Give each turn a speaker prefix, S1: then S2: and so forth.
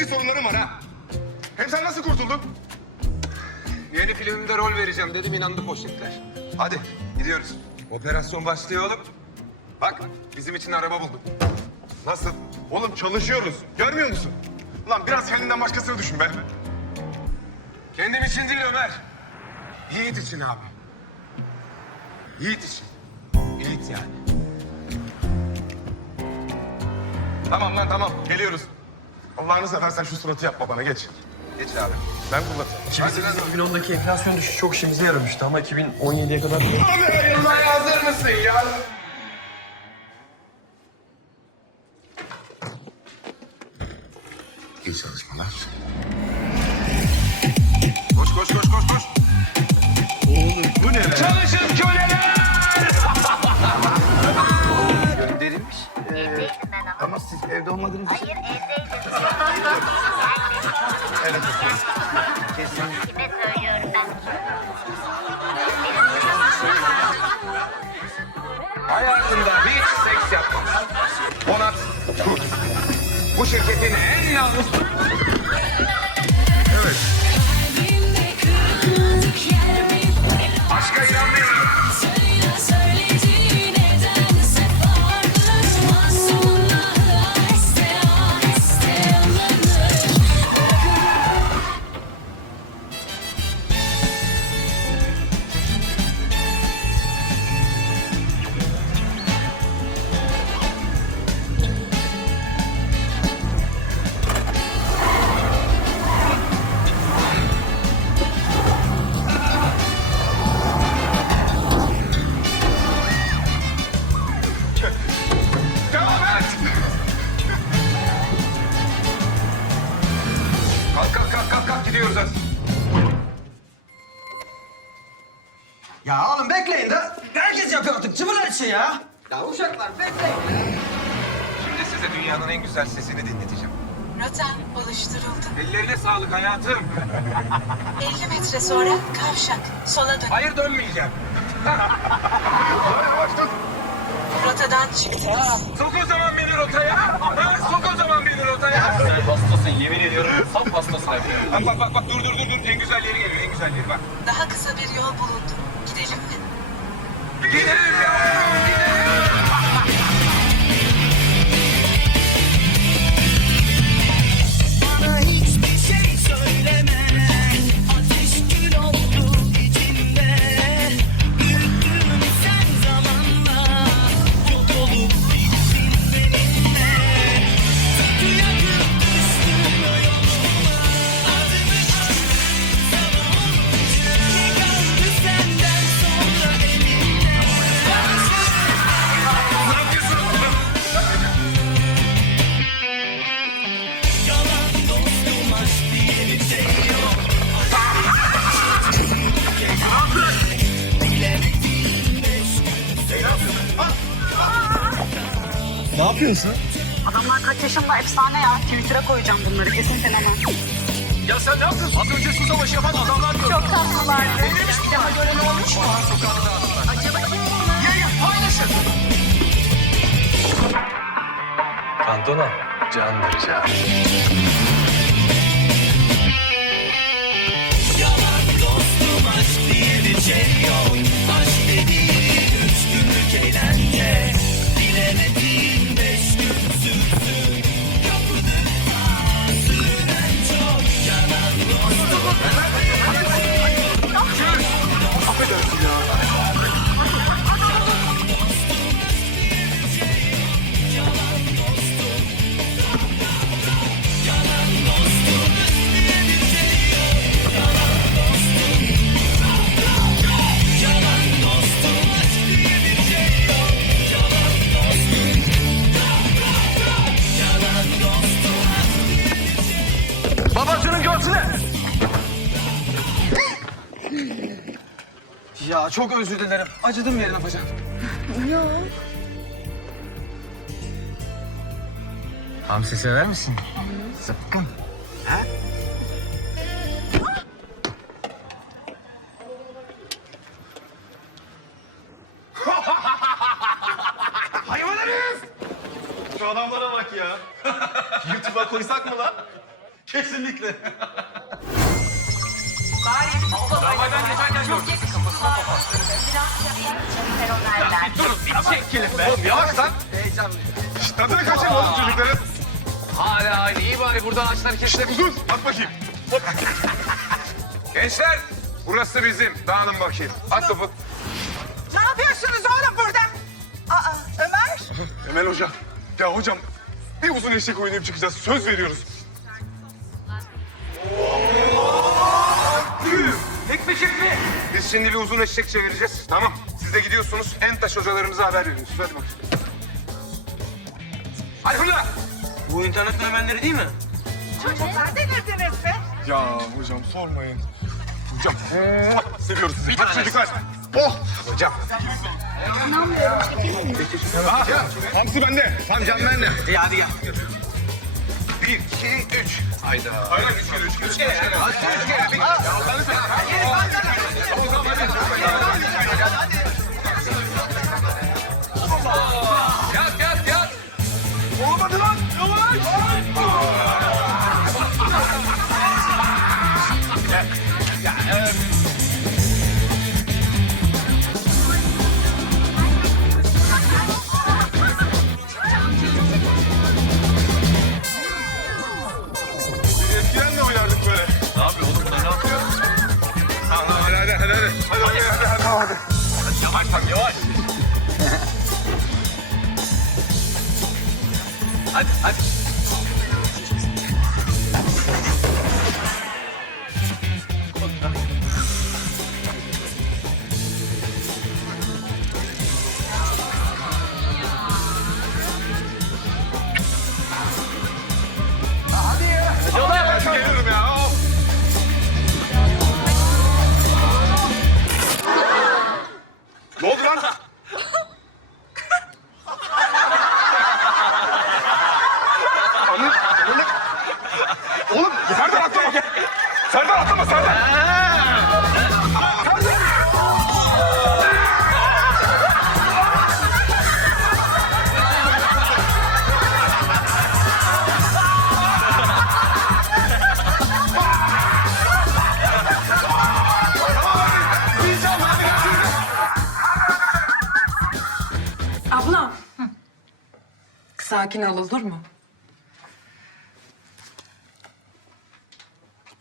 S1: feci sorunlarım var ha. Hem sen nasıl kurtuldun?
S2: Yeni filmimde rol vereceğim dedim inandı poşetler. Hadi gidiyoruz. Operasyon başlıyor oğlum. Bak bizim için araba buldum. Nasıl?
S1: Oğlum çalışıyoruz. Görmüyor musun? Lan biraz kendinden başkasını düşün be.
S2: Kendim için değil Ömer. Yiğit için abi. Yiğit için. Yiğit yani.
S1: Tamam lan tamam. Geliyoruz. Allah'ını seversen şu suratı yapma bana geç.
S2: Geç abi.
S1: Ben kullanırım.
S3: 2010'daki enflasyon düşüşü çok işimize yaramıştı ama 2017'ye kadar...
S1: Abi hazır mısın ya? İyi çalışmalar.
S2: Koş koş koş koş koş.
S1: Bu ne?
S2: Çalışın köleler!
S4: Ben ama.
S5: Ama siz evde olmadığınız için
S4: Hayır evdeydim.
S5: kesin.
S4: Kime söylüyorum ben?
S2: Hayatında hiç seks yapmamış. Onat Kurt. Bu şirketin en namuslu... Kalk kalk kalk kalk kalk gidiyoruz hadi.
S3: Ya oğlum bekleyin de. Herkes yapıyor artık. Cıvıla içi ya. Ya uşaklar bekleyin.
S2: Şimdi size dünyanın en güzel sesini dinleteceğim.
S6: Rota oluşturuldu.
S2: Ellerine sağlık hayatım.
S6: 50 metre sonra kavşak. Sola dön.
S2: Hayır dönmeyeceğim.
S6: Rotadan çıktınız.
S2: Sok o zaman rotaya. Ha, sok o zaman beni rotaya.
S3: Sen hastasın yemin ediyorum. Saf hastasın.
S2: Bak bak bak bak dur dur dur dur. En güzel yeri geliyor en güzel yeri bak.
S6: Daha kısa bir yol bulundu. Gidelim mi?
S2: Gidelim yavrum
S3: yapıyorsun?
S7: Adamlar kaç yaşında efsane ya. Twitter'a koyacağım bunları kesin fenomen.
S3: Ya sen ne yapıyorsun? Az önce su savaşı yapan adamlar gördüm.
S7: Çok tatlılardı. Bir daha gören olmuş mu? Acaba kim bunlar?
S3: Kantona. Candır can. Ya çok özür dilerim. Acıdım yerine bacak? Hamsi sever misin? Zıpkın. Ha?
S1: Hayvan herif! Şu adamlara bak ya. YouTube'a koysak mı lan? Kesinlikle.
S2: Arabaydan geçerken gördüm.
S1: be. Oğlum yavaş lan. Şşt, tadını kaçırma oğlum çocukların.
S2: Hala aynı. İyi bari buradan ağaçları keselim.
S1: Uzun. At bakayım. Hop.
S2: Gençler burası bizim. Dağılın bakayım. At topu.
S7: Ne yapıyorsunuz oğlum burada? Aa Ömer.
S1: Emel Hoca. Ya hocam bir uzun eşek oynayıp çıkacağız. Söz veriyoruz.
S2: Biz şimdi bir uzun eşek çevireceğiz. Tamam. Siz de gidiyorsunuz. En taş hocalarınıza haber veriyorsunuz. Hadi bakayım. Hadi fırla.
S3: Bu internet fenomenleri değil mi?
S7: Çocuklar delirdiniz be.
S1: Ya hocam sormayın. Hocam seviyoruz sizi. Hadi çocuklar. Oh.
S2: Hocam.
S1: Ah, hamsi bende. Pancam bende.
S3: İyi hadi gel.
S2: Bir, iki, üç. Hayda. Hayır, üç kere, üç kere. Üç kere. Hadi, üç kere. Bir- Ya Allah'ını seversen. Yat, yat, yat.
S1: Olmadı lan. Yavaş.
S2: 哎呦你
S1: 还跑我的小蛮腰啊哎哎 Serdar atlama Serdar.
S8: Ablam. Sakin ol olur mu?